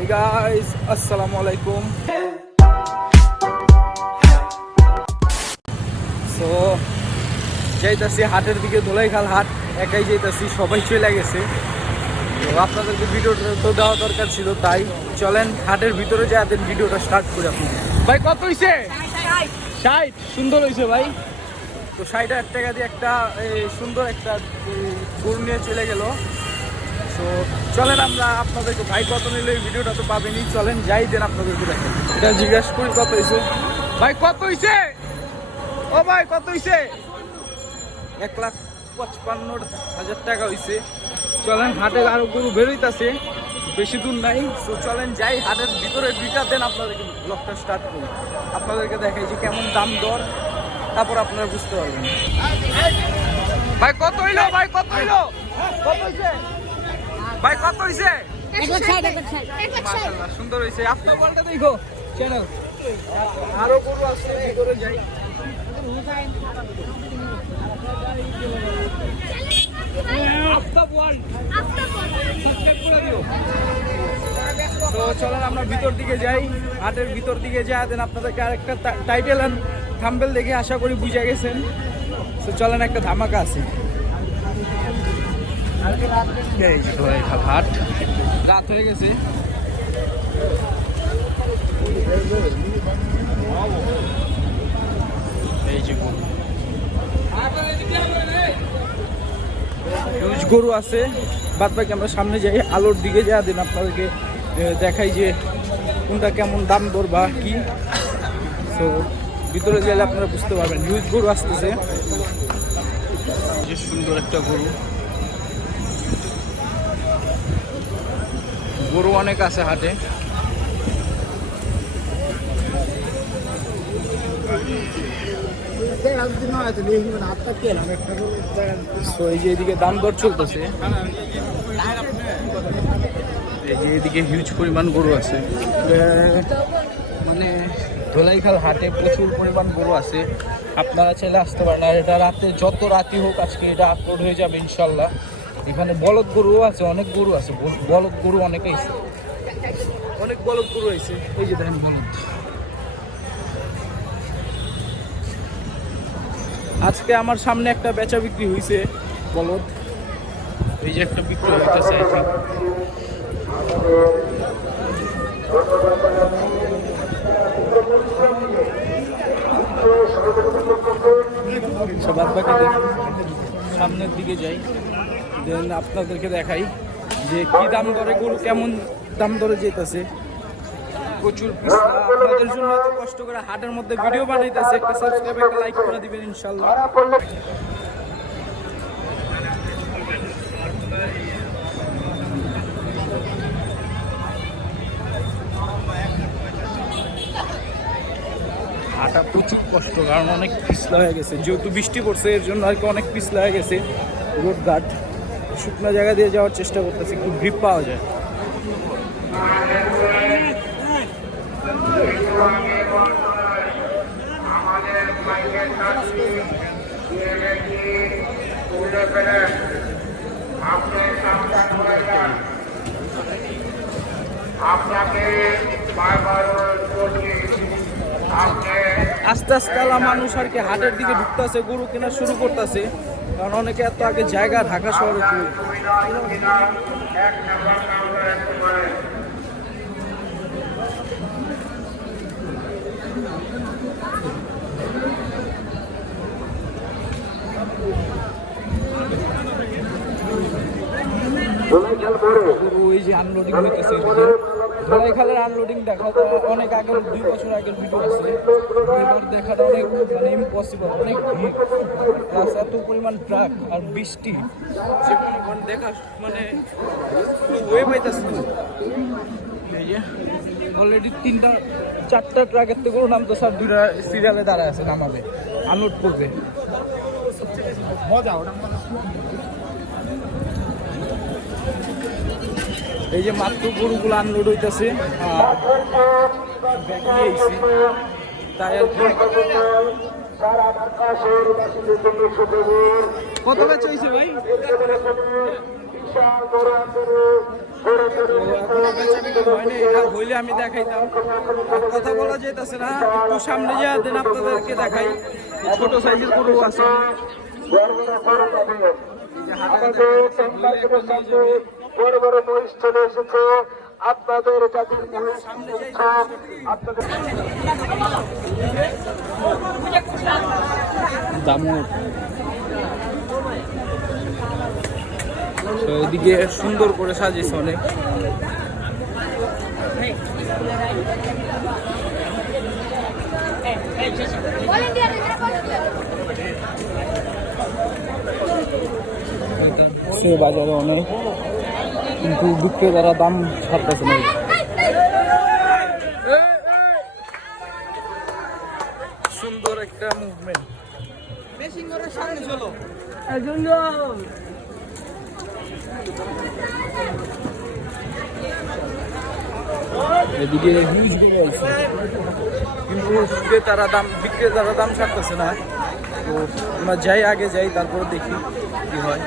Hey guys, আসসালামু আলাইকুম so যাইতাছি হাটের দিকে দোলাইখাল হাট একাই যাইতাছি সবাই চলে গেছে। তো আপনাদেরকে ভিডিওটা তো দেওয়া দরকার ছিল তাই চলেন হাটের ভিতরে যা দেন ভিডিওটা স্টার্ট করে আপনি। ভাই কত হইছে? ষাট। সুন্দর হয়েছে ভাই। তো ষাট হাজার টাকা দিয়ে একটা সুন্দর একটা গরু নিয়ে চলে গেল। তো চলেন আমরা আপনাদেরকে ভাই কত নিলে ভিডিওটা তো পাবেনই। চলেন যাই দেন আপনাদেরকে দেখেন এটা জিজ্ঞাসা করি, কত হয়েছে ভাই, কত হয়েছে ও ভাই, কত হয়েছে এক লাখ পঁচপান্ন হাজার টাকা হয়েছে চলেন, হাটে আরও গরু বেরোইতাছে। বেশি দূর নাই। তো চলেন যাই, হাটের ভিতরে দুইটা দেন, আপনাদেরকে ব্লগটা স্টার্ট করি। আপনাদেরকে দেখাই যে কেমন দাম দর, তারপর আপনারা বুঝতে পারবেন। ভাই, কত হইল? ভাই, কত হইল? কত হইছে? ভাই কত হইছে? সুন্দর হইছে। আপনি বলটা দেখো চ্যানেল আরও গরু আছে ভিতরে যাই। তো চলেন আমরা ভিতর দিকে যাই। হাটের ভিতর দিকে যাই দেন আপনাদেরকে আরেকটা টাইটেল অ্যান্ড থাম্বেল দেখে আশা করি বুঝে গেছেন। তো চলেন একটা ধামাকা আছে। এই যে রাত হয়ে গেছে। এই যে গরু। হিউজ গরু আছে। বাদ বাকি আমরা সামনে যাই আলোর দিকে যা দিন আপনাদেরকে দেখাই যে কোনটা কেমন দাম দর বা কি। তো ভিতরে গেলে আপনারা বুঝতে পারবেন হিউজ গরু আসতেছে। যে সুন্দর একটা গরু। গরু অনেক আছে হাটে। এই যে এদিকে দাম দর চলতেছে। এই যে এদিকে হিউজ পরিমাণ গরু আছে। মানে ধোলাইখাল হাটে প্রচুর পরিমাণ গরু আছে। আপনারা চাইলে আসতে পারেন। আর এটা রাতে যত রাতি হোক আজকে এটা আপলোড হয়ে যাবে ইনশাল্লাহ। এখানে বলদ গরুও আছে অনেক গরু আছে। বলদ গরু অনেকেই আছে। অনেক বলদ গরু আছে। এই যে দেখেন বলদ। আজকে আমার সামনে একটা বেচা বিক্রি হয়েছে বলদ। এই যে একটা বিক্রি হইতেছে সামনের দিকে যাই। দেন আপনাদেরকে দেখাই যে কি দাম দরে গরু, কেমন দাম দরে যেতেছে। প্রচুর। আপনাদের জন্য এত কষ্ট করে হাটের মধ্যে ভিডিও বানাইতেছে, একটা সাবস্ক্রাইব একটা লাইক করে দিবেন ইনশাল্লাহ। হাঁটা প্রচুর কষ্ট, কারণ অনেক পিছলা হয়ে গেছে। যেহেতু বৃষ্টি পড়ছে, এর জন্য আর কি অনেক পিছলা হয়ে গেছে। রোড ঘাট শুকনো জায়গা দিয়ে যাওয়ার চেষ্টা করতেছি, একটু গ্রিপ পাওয়া যায়। আপনাকে আস্তে আস্তে মানুষ আর কি হাটের দিকে ঢুকতেছে, গরু কেনা শুরু করতেছে। কারণ অনেকে এত আগে জায়গা ঢাকা শহরে এই যে আনলোডিং হইতেছে। ধলাই আনলোডিং দেখা অনেক আগের, দুই বছর আগের ভিডিও আছে। এবার দেখাটা অনেক মানে ইম্পসিবল অনেক ভিড়। প্লাস এত পরিমাণ ট্রাক আর বৃষ্টি। যে পরিমাণ দেখা মানে হয়ে পাইতেছে অলরেডি তিনটা, চারটা ট্রাকের থেকে গরু নামতো স্যার দুইটা সিরিয়ালে দাঁড়ায় আছে, নামাবে আনলোড করবে। মজা, ওটা এই যে মাত্র গরুগুলো আনলোড হইতেছে কত বেচা হয়েছে ভাই? আমি দেখাইতাম। বলা না সামনে দেখাই। বড় বড় মহিষ চলে এসেছে আপনাদের যাদের মহিষ আপনাদের এদিকে সুন্দর করে সাজিয়েছে অনেক। সে বাজারে অনেক কিন্তু বিক্রেতারা দাম ছাড়তেছে না। সুন্দর একটা মুভমেন্ট সামনে চলো এদিকে হিউজ কিন্তু ক্রেতারা দাম বিক্রেতারা দাম ছাড়তেছে না। তো আমরা যাই আগে যাই তারপর দেখি কি হয়।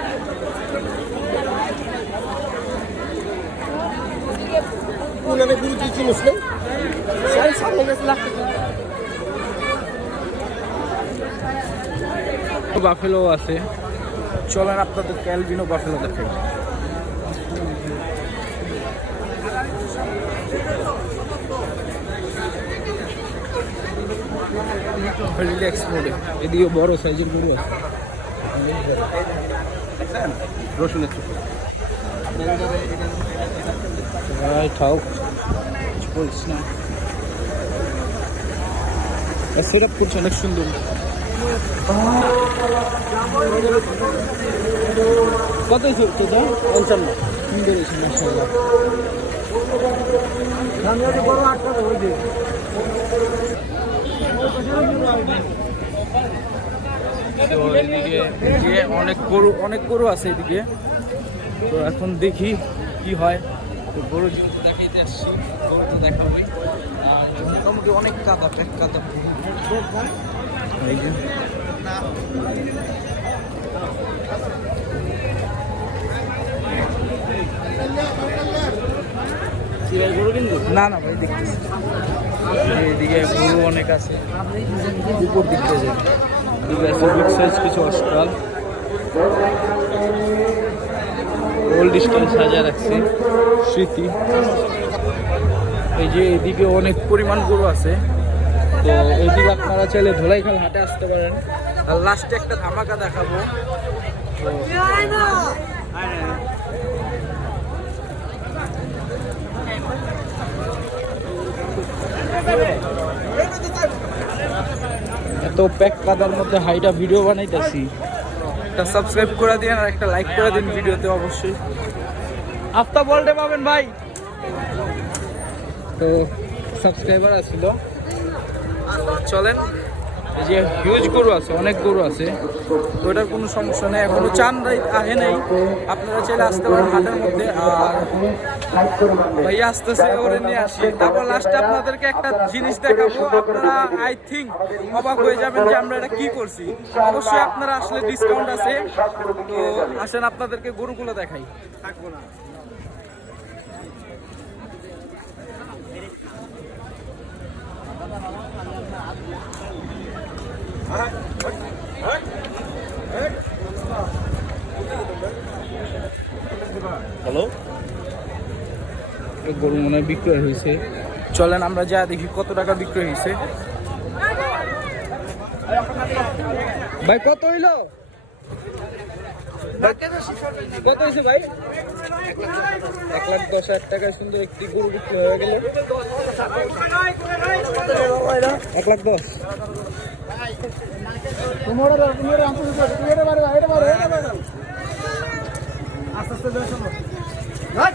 বাফেলো আছে। চলেন আপনাদের ক্যালভিনো বাফেলো দেখে রিল্যাক্স মোডে এদিকে বড় সাইজের গরু আছে। রসুনের চুপড়ি ঠাও কিছু বলিস না সেট আপ করছে অনেক সুন্দর। কত তোটা পঞ্চান্ন। সুন্দর হয়েছে মাসাল্লাহ তো এদিকে এদিকে অনেক গরু অনেক গরু আছে এদিকে। তো এখন দেখি কি হয়। তো গরু যেহেতু দেখাইতে আসছি, গরু তো দেখাবোই। আর মোটামুটি অনেক কাদা প্যাক কাদা। এই যে না না, ভাই, দেখতেছি। এদিকে গরু অনেক আছে। উপর দিক দিয়ে যাবে। এদিকে আছে বিগ সাইজ কিছু অস্ট্রাল ওল্ড স্টাইল সাজা রাখছে স্মৃতি। এই যে এদিকে অনেক পরিমাণ গরু আছে। তো এইদিকে আপনারা চাইলে ধোলাইখাল হাটে আসতে পারেন। আর লাস্টে একটা ধামাকা দেখাবো। এত প্যাক কাদার মধ্যে হাইটা ভিডিও বানাইতেছি। একটা সাবস্ক্রাইব করে দিন আর একটা লাইক করে দিন ভিডিওতে অবশ্যই। আফতা বলতে পাবেন ভাই। তো সাবস্ক্রাইবার আসলো। চলেন, এই যে হিউজ গরু আছে, অনেক গরু আছে। ওটার কোনো সমস্যা নেই, এখনও চান রাইত আহে নাই। আপনারা চাইলে আসতে পারেন হাটের মধ্যে। আর ভাই আসতেছে ওরে নিয়ে আসি। তারপর লাস্টে আপনাদেরকে একটা জিনিস দেখাবো। আপনারা আই থিঙ্ক অবাক হয়ে যাবেন যে আমরা এটা কি করছি। অবশ্যই আপনারা আসলে ডিসকাউন্ট আছে। তো আসেন আপনাদেরকে গরুগুলো দেখাই। থাকব না। গরু মনে হয় বিক্রয় হয়েছে। চলেন আমরা যা দেখি কত টাকা বিক্রয় হয়েছে? ভাই কত হইল? কত হয়েছে ভাই? এক লাখ দশ হাজার টাকায় সুন্দর একটি গরু বিক্রি হয়ে গেল। এক লাখ দশ।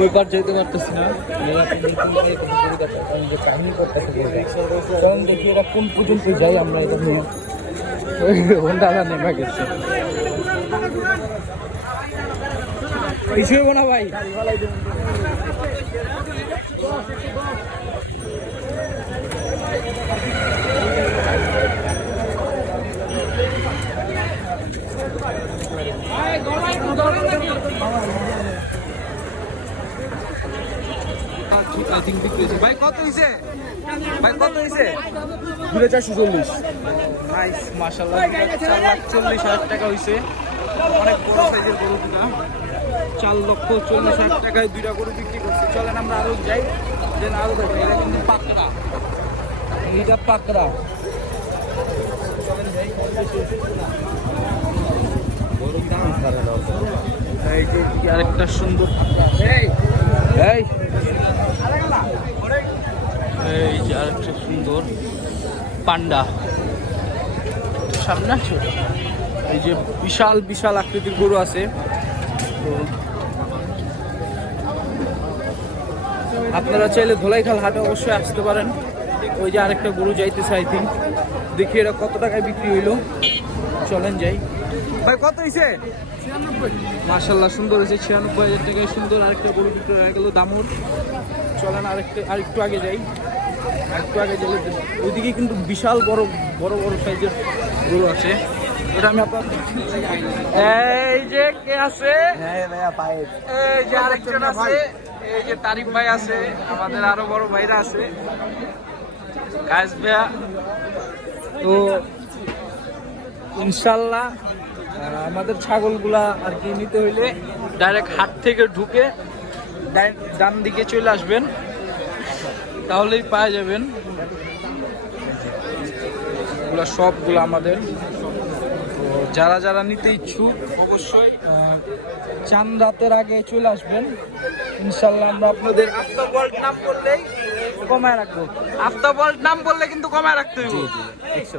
ওই পার যেতে পারতেছি না। কাহিনী করতেছে চলুন দেখি এরা কোন পর্যন্ত যাই আমরা এটা নিয়ে। হোন্ডাটা নেমে গেছে। না ভাই। ভাই কত হয়েছে ভাই কত হয়েছে দুটো চারশো চল্লিশ। নাইস মাশাল্লাহ চার লাখ চল্লিশ হাজার টাকা হয়েছে অনেক বড় সাইজের গরু কিনা। চার লক্ষ চল্লিশ হাজার টাকায় দুইটা গরু বিক্রি করছে। চলেন আমরা আরও যাই। দেন আরও দেখো এটা কিন্তু পাকড়া। এইটা পাকড়া। চলেন যাই যে কি আরেকটা সুন্দর এই। এই যে আরেকটা সুন্দর পান্ডা। সামনে আছে এই যে বিশাল বিশাল আকৃতির গরু আছে। তো আপনারা চাইলে ধোলাইখাল হাটে অবশ্যই আসতে পারেন। ওই যে আরেকটা গরু যাইতেছে আই থিঙ্ক দেখি এরা কত টাকায় বিক্রি হইল। চলেন যাই। ভাই কত হয়েছে মার্শাল্লাহ সুন্দর হয়েছে ছিয়ানব্বই হাজার টাকায় সুন্দর আরেকটা গরু বিক্রি হয়ে গেল দামুর। চলেন আরেকটা আরেকটু আগে যাই। একটু আগে গেলে ওইদিকে কিন্তু বিশাল বড় বড় বড় সাইজের গরু আছে। ওটা আমি আপনার এই যে কে আছে? হ্যাঁ এই যে আরেকজন আছে। এই যে তারিক ভাই আছে। আমাদের আরও বড় ভাইরা আছে। কাজ ভাইয়া তো ইনশাল্লাহ আমাদের ছাগলগুলা আর কি নিতে হইলে ডাইরেক্ট হাট থেকে ঢুকে ডান- দিকে চলে আসবেন। তাহলেই পাওয়া যাবেন। এগুলো সবগুলো আমাদের। যারা যারা নিতে ইচ্ছুক অবশ্যই চাঁদ রাতের আগে চলে আসবেন। ইনশাল্লাহ আমরা আপনাদের আফতাবল্ট নাম বললেই কমায় রাখব। আফতাবল্ট নাম বললে কিন্তু কমায় রাখতে হবে ঠিক আছে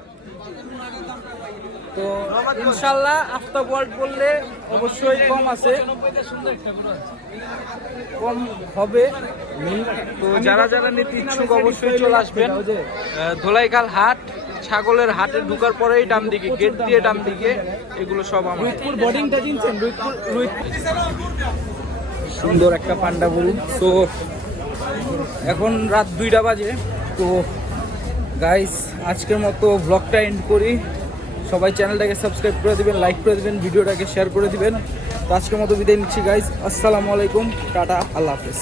তো ইনশাল্লাহ আফতাব ওয়ার্ল্ড বললে অবশ্যই কম আছে। কম হবে। তো যারা যারা নিতে ইচ্ছুক অবশ্যই চলে আসবেন। আহ, ধোলাইখাল হাট ছাগলের হাটে ঢুকার পরেই ডান দিকে গেট দিয়ে ডান দিকে এগুলো সব আমার। বোর্ডিংটা চিনছেন? সুন্দর একটা পান্ডা বলুন তো এখন রাত দুইটা বাজে। তো গাইস আজকের মতো ব্লগটা এন্ড করি। সবাই চ্যানেলটাকে সাবস্ক্রাইব করে দেবেন লাইক করে দেবেন, ভিডিওটাকে শেয়ার করে দেবেন। তো আজকের মতো বিদায় নিচ্ছি গাইজ আসসালামু আলাইকুম, টাটা, আল্লাহ হাফেজ।